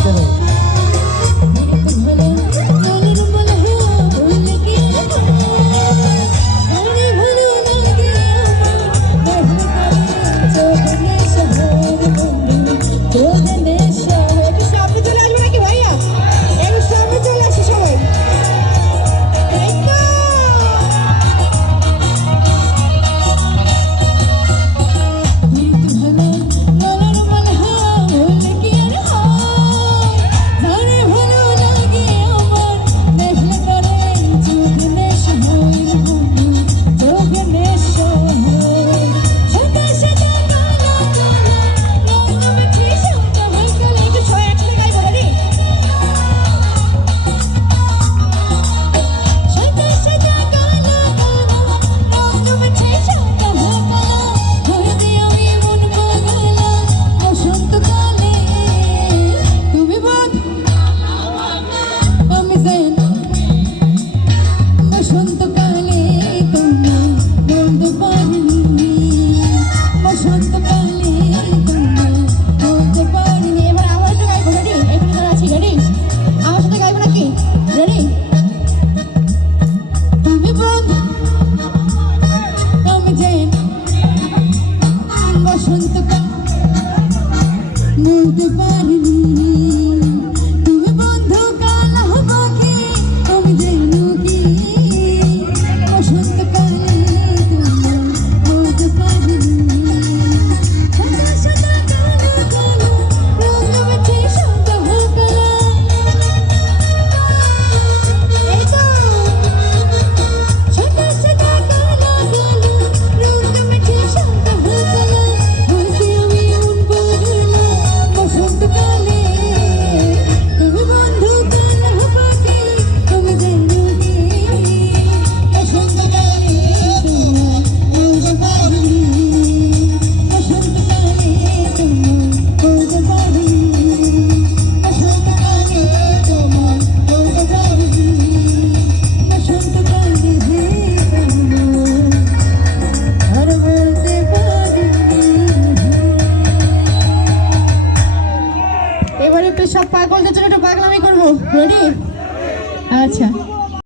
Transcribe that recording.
চলো বলতে পারিনি তুমি বন্ধু কালা পাখি আমি যেন কি বসন্তকালে তোমার বলতে পারিনি সাদা সাদা কালো কালো রঙ মেছে সাদা কালা এই তো সাদা সাদা কালো কালো রঙ মেছে সাদা কালা বলতে আমি মন পাগলা বসন্তকালে তুমি বন্ধু কালা পাখি তুমি যেন কি বসন্তকালে তোমার বলতে পারিনি বসন্তকালে তোমার বলতে পারিনি বসন্তকালে তোমার বলতে পারিনি বসন্তকালে হে তোমার আর বলতে পারিনি। এবার একটু সব পাগলদের জন্য একটু পাগলামি করবো, রেডি? আচ্ছা।